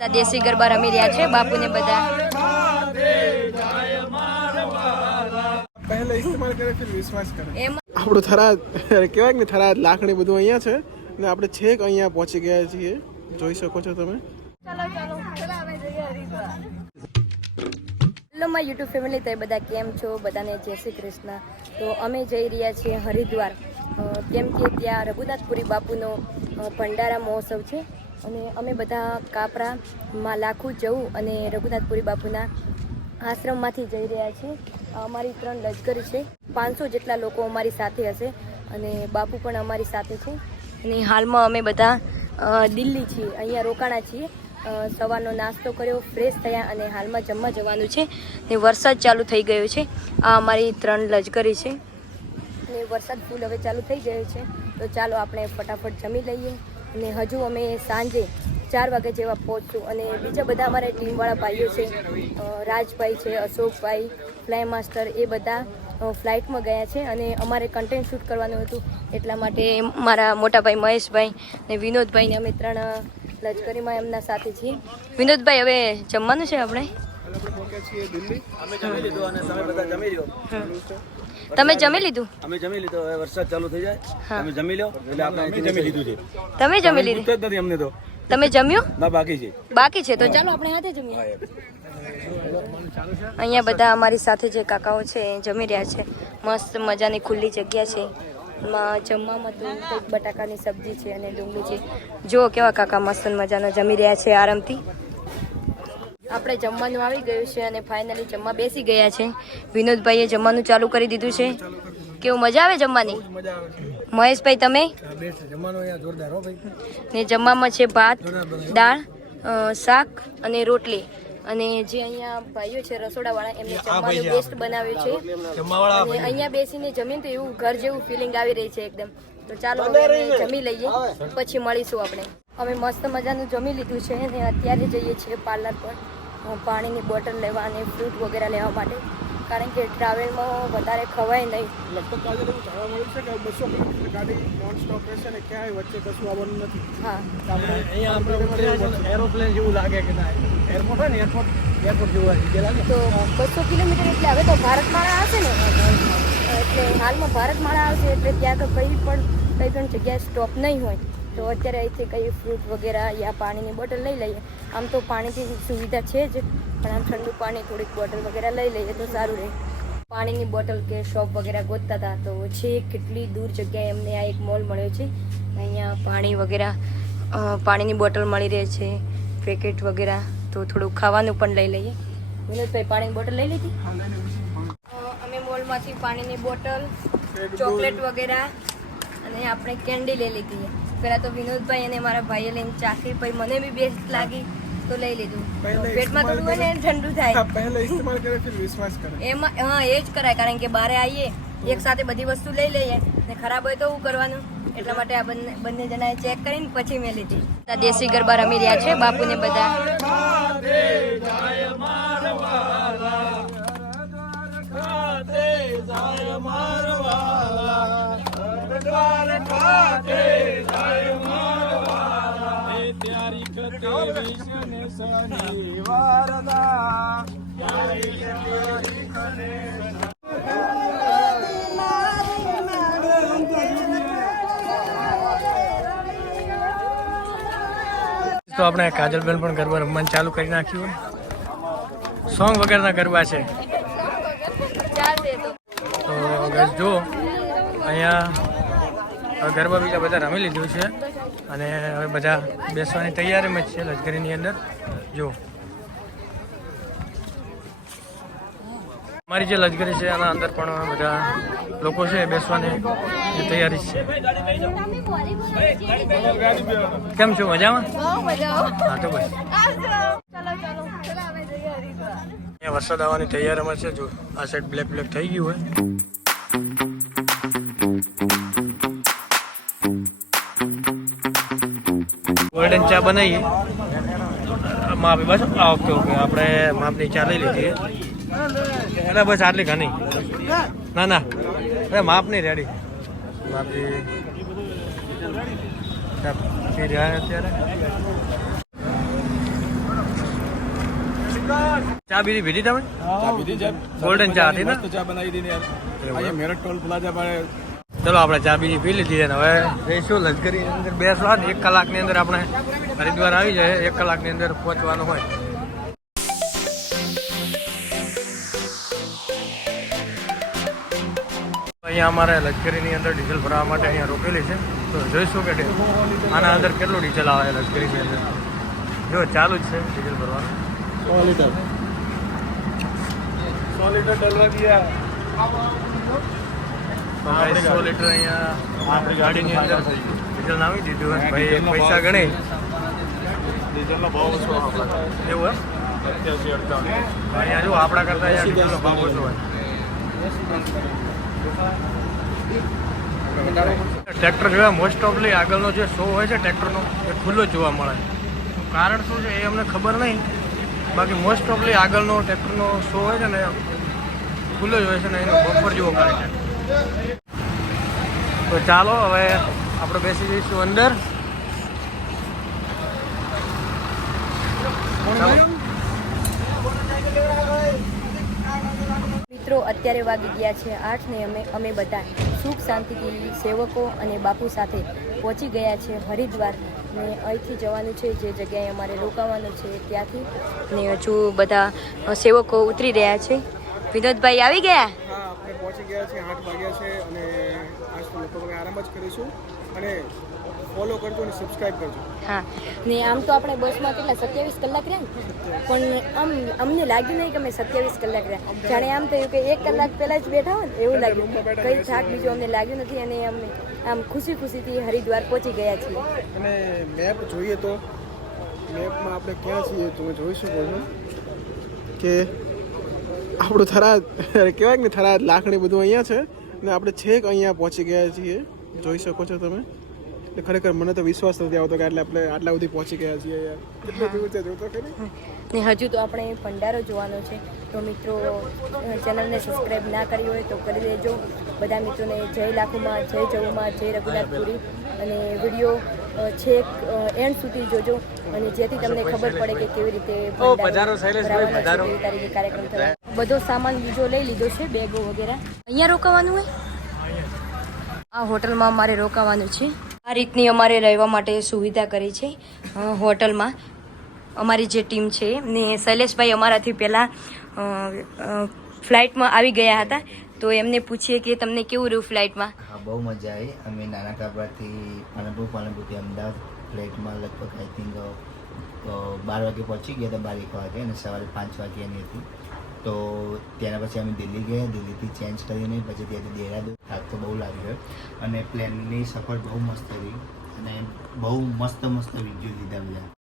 દેશી ગરબા રમી રહ્યા છે બાપુને બધા. પહેલા ઇસ્તેમાલ કરે ફિર વિશ્વાસ કરે. એમાં આપણું થરાદ કહેવાય ને થરાદ લાખણી બધું અહીંયા છે ને આપણે છેક અહીંયા પહોંચી ગયા છીએ, જોઈ શકો છો તમે. હેલો માય યુટ્યુબ ફેમિલી, તો બધા કેમ છો? બધાને જય શ્રી કૃષ્ણ. તો અમે જઈ રહ્યા છીએ હરિદ્વાર, કેમ કે ત્યાં રઘુનાથપુરી બાપુનો ભંડારા મહોત્સવ છે અને અમે બધા કાપરામાં લાખું જવું અને રઘુનાથપુરી બાપુના આશ્રમમાંથી જઈ રહ્યા છીએ. અમારી 3 લશ્કરી છે, 500 જેટલા લોકો અમારી સાથે હશે અને બાપુ પણ અમારી સાથે છે. અને હાલમાં અમે બધા દિલ્હી છીએ, અહીંયા રોકાણા છીએ. સવારનો નાસ્તો કર્યો, ફ્રેશ થયા અને હાલમાં જમવા જવાનું છે ને વરસાદ ચાલુ થઈ ગયો છે. આ અમારી 3 લશ્કરી છે ને વરસાદ ફૂલ હવે ચાલુ થઈ ગયો છે. તો ચાલો આપણે ફટાફટ જમી લઈએ અને હજુ અમે સાંજે 4 વાગે જેવા પહોંચશું. અને બીજા બધા અમારા ટીમવાળા ભાઈઓ છે, રાજભાઈ છે, અશોકભાઈ, ફ્લાય માસ્ટર, એ બધા ફ્લાઇટમાં ગયા છે અને અમારે કન્ટેન્ટ શૂટ કરવાનું હતું, એટલા માટે મારા મોટા ભાઈ મહેશભાઈ ને વિનોદભાઈને અમે 3 લશ્કરીમાં એમના સાથે છીએ. વિનોદભાઈ, હવે જમવાનું છે આપણે? તમે જમી લીધું? અમે જમી લીધું. હવે વરસાદ ચાલુ થઈ જાય, તમે જમી લો એટલે આપણે જમી લીધું છે. તમે જમી લીધું? નથી અમને તો. તમે જમ્યું? ના, બાકી છે. બાકી છે, તો ચાલો આપણે હાથે જમીએ. અહીંયા બધા અમારી સાથે જે કાકાઓ છે એ જમી રહ્યા છે. મસ્ત મજાની ખુલ્લી જગ્યા છે. જમવામાં તો કંઈક બટાકાની સબ્જી છે અને ડુંગળી છે. જુઓ કેવા કાકા મસ્ત મજાનો જમી રહ્યા છે આરામથી. આપણે જમવાનું આવી ગયું છે અને ફાઇનલી જમવા બેસી ગયા છે. વિનોદભાઈએ જમવાનું ચાલુ કરી દીધું છે. કેવું મજા આવે જમવાની? મહેશભાઈ, તમે? ને જમવામાં છે ભાત, દાળ, શાક અને રોટલી. અને જે અહીંયા ભાઈઓ છે રસોડાવાળા, એમને જમવાનું બેસ્ટ બનાવ્યું છે. અને અહીંયા બેસીને જમીન તો એવું ઘર જેવું ફિલિંગ આવી રહી છે એકદમ. તો ચાલો હવે જમી લઈએ, પછી મળીશું આપણે. અમે મસ્ત મજાનું જમી લીધું છે અને અત્યારે જઈએ છીએ પાર્લર પર પાણીની બોટલ લેવા અને ફ્રૂટ વગેરે લેવા માટે, કારણ કે ટ્રાવેલમાં વધારે ખવાય નહીં. લગભગ આજે એવું જાણવા મળ્યું છે કે 200 કિલોમીટર ગાડી નોન સ્ટોપ રહેશે ને ક્યાંય વચ્ચે કશું આવવાનું નથી. હા, એરોપ્લેન જેવું લાગે કે ના, એરપોર્ટ હોય ને, એરપોર્ટ જેવું લાગે. તો 200 કિલોમીટર એટલે હવે તો ભારતમાળા આવશે ને, એટલે હાલમાં ભારતમાળા આવશે એટલે ત્યાં તો કઈ પણ જગ્યાએ સ્ટોપ નહીં હોય. તો અત્યારે અહીંથી કંઈ ફ્રૂટ વગેરે યા પાણીની બોટલ લઈ લઈએ. આમ તો પાણીની સુવિધા છે જ, પણ આમ ઠંડુ પાણી થોડીક બોટલ વગેરે લઈ લઈએ તો સારું રહે. પાણીની બોટલ કે શોપ વગેરે ગોતતા હતા તો છે કેટલી દૂર જગ્યાએ અમને આ એક મોલ મળ્યો છે. અહીંયા પાણી વગેરે, પાણીની બોટલ મળી રહે છે, પેકેટ વગેરે. તો થોડું ખાવાનું પણ લઈ લઈએ. વિનોદભાઈ, પાણીની બોટલ લઈ લીધી? અમે મોલમાંથી પાણીની બોટલ, ચોકલેટ વગેરે અને આપણે કેન્ડી લઈ લીધી. પહેલાં તો વિનોદભાઈ અને મારા ભાઈએ લઈને ચાખી, પછી મને બી બેસ્ટ લાગી તો લઈ લીધું. પેટમાં થોડું હોય ને ઠંડુ થાય. પહેલા ઇસ્તેમાલ કરે ફિર વિશ્વાસ કરે. એમાં હા, એ જ કરાય, કારણ કે બહાર આવીએ એક સાથે બધી વસ્તુ લઈ લઈએ ને ખરાબ હોય તો શું કરવાનું, એટલા માટે આ બંને જણાએ ચેક કરીને પછી મેં લીધી. દેશી ગરબા રમી રહ્યા છે બાપુને બધા. તો આપણે કાજલબેન પણ ગરબા રમવાનું ચાલુ કરી નાખ્યું. સોંગ વગરના ગરબા છે. તો જો અહીંયા ગરબા બીજા બધા રમી લીધું છે અને હવે બધા બેસવાની તૈયારીમાં જ છે લશ્કરીની અંદર. જો અમારી જે લશ્કરી છે એના અંદર પણ બધા લોકો છે બેસવાની તૈયારી છે. કેમ છો? મજામાં? હા, તો બસ અહીંયા વરસાદ આવવાની તૈયારીમાં છે. જો આ સાઈડ બ્લેક થઈ ગયું હોય. ગોલ્ડન ચા બનાવીએ. માપ બસ ઓકે આપણે માપની ચા લઈ લીધી. એટલે બસ આટલી ઘણી. ના અરે માપ નહીં રેડી. માપની પી રહ્યા અત્યારે. ચા બીજી પીધી તમે ચા પીધી છે ગોલ્ડન ચા હતી ને મસ્ત ચા બનાવી દીધી યાર અહીંયા મેરઠ ટોલ પ્લાઝા પર ચલો આપણે ચા બીજી પી લીધી છે ને હવે જઈશું લશ્કરી અંદર બેસવા 1 કલાકની અંદર આપણે હરિદ્વાર આવી જાય 1 કલાકની અંદર પહોંચવાનું હોય અહીંયા અમારે લશ્કરીની અંદર ડીઝલ ભરાવા માટે અહીંયા રોકેલી છે તો જોઈશું કે આના અંદર કેટલું ડીઝલ આવે લશ્કરીની અંદર જો ચાલુ જ છે ડીઝલ ભરવાનું 100 લીટર 100 લીટર ડલવા દિયા 100 લીટર અહીંયા આપણી ગાડીની અંદર ડીઝલ નાખી દીધું હોય ભાઈ પૈસા ગણે ડીઝલનો ભાવ ઓછો આપણા એવું એમ 87 અહીંયા જો આપણા કરતાં અહીંયા ડીઝલનો ભાવ ઓછો હોય ટ્રેક્ટર જોયા મોસ્ટ ઓફલી આગળનો જે શો હોય છે ટ્રેક્ટરનો એ ખુલ્લો જ જોવા મળે કારણ શું છે એ અમને ખબર નહીં બાકી મોસ્ટ ઓફલી આગળનો ટ્રેક્ટરનો શો હોય છે ને ખુલ્લો જ હોય છે ને એનો બમ્પર જેવો કરે છે તો ચાલો હવે આપણે બેસી જઈશું અંદર મિત્રો અત્યારે વાગી ગયા છે 8 ને અમે બધા સુખ શાંતિથી સેવકો અને બાપુ સાથે પહોંચી ગયા છે હરિદ્વાર ને અહીંથી જવાનું છે જે જગ્યાએ અમારે રોકાવાનું છે ત્યાંથી ને હજુ બધા સેવકો ઉતરી રહ્યા છે વિનોદભાઈ આવી ગયા હા આપણે પહોંચી ગયા છે 8 વાગ્યા છે અને આજ તો લગભગ આરામ જ કરીશું અને ફોલો કરજો અને સબસ્ક્રાઇબ કરજો હા ને આમ તો આપણે બસમાં કેટલા 27 કલાક રહ્યા ને પણ અમને લાગ્યું નહીં કે અમે 27 કલાક રહ્યા જાણે આમ થયું કે 1 કલાક પહેલાં જ બેઠા હોય ને એવું લાગ્યું કંઈ થાક બીજો અમને લાગ્યું નથી અને અમે આમ ખુશીથી હરિદ્વાર પહોંચી ગયા છીએ અને મેપ જોઈએ તો મેપમાં આપણે ક્યાં છીએ તમે જોઈ શકો છો કે આપણું થરાદ કહેવાય ને થરાદ લાખણી બધું અહીંયા છે ને આપણે છેક અહીંયા પહોંચી ગયા છીએ જોઈ શકો છો તમે એટલે ખરેખર મને તો વિશ્વાસ નથી આવતો કે આપણે આટલા સુધી પહોંચી ગયા છીએ યાર કેટલું દૂર છે જોતો ખરી ને હજુ તો આપણે ભંડારો જોવાનો છે તો મિત્રો ચેનલને સબસ્ક્રાઈબ ના કરી હોય તો કરી દેજો બધા મિત્રોને જય લાખોમાં જય જવુમાં જય રઘુનાથપુરી અને વિડીયો છેક એન્ડ સુધી જોજો અને જેથી તમને ખબર પડે કે કેવી રીતે પધારો શૈલેષભાઈ, પધારો. કેવી તારીખે કાર્યક્રમ થવાનો. બધો સામાન બીજો લઈ લીધો છે બેગો વગેરે અહીંયા રોકાવાનું હોય આ હોટલમાં અમારે રોકાવાનું છે આ રીતની અમારે રહેવા માટે સુવિધા કરી છે હોટલમાં અમારી જે ટીમ છે ને શૈલેષભાઈ અમારાથી પહેલાં ફ્લાઇટમાં આવી ગયા હતા તો એમને પૂછીએ કે તમને કેવું રહ્યું ફ્લાઇટમાં હા બહુ મજા આવી અમે નાના કાબરાથી પાલનપુરથી અમદાવાદ ફ્લાઇટમાં લગભગ આઈ થિંક 12 વાગે પહોંચી ગયા હતા 12 વાગે અને સવારે 5 વાગ્યાની હતી તો ત્યાર પછી અમે દિલ્હી ગયા દિલ્હીથી ચેન્જ કરીને પછી ત્યાંથી દેહરાદૂન થાક તો બહુ લાગ્યો અને પ્લેનની સફર બહુ મસ્ત હતી અને બહુ મસ્ત વિડીયો લીધા બધા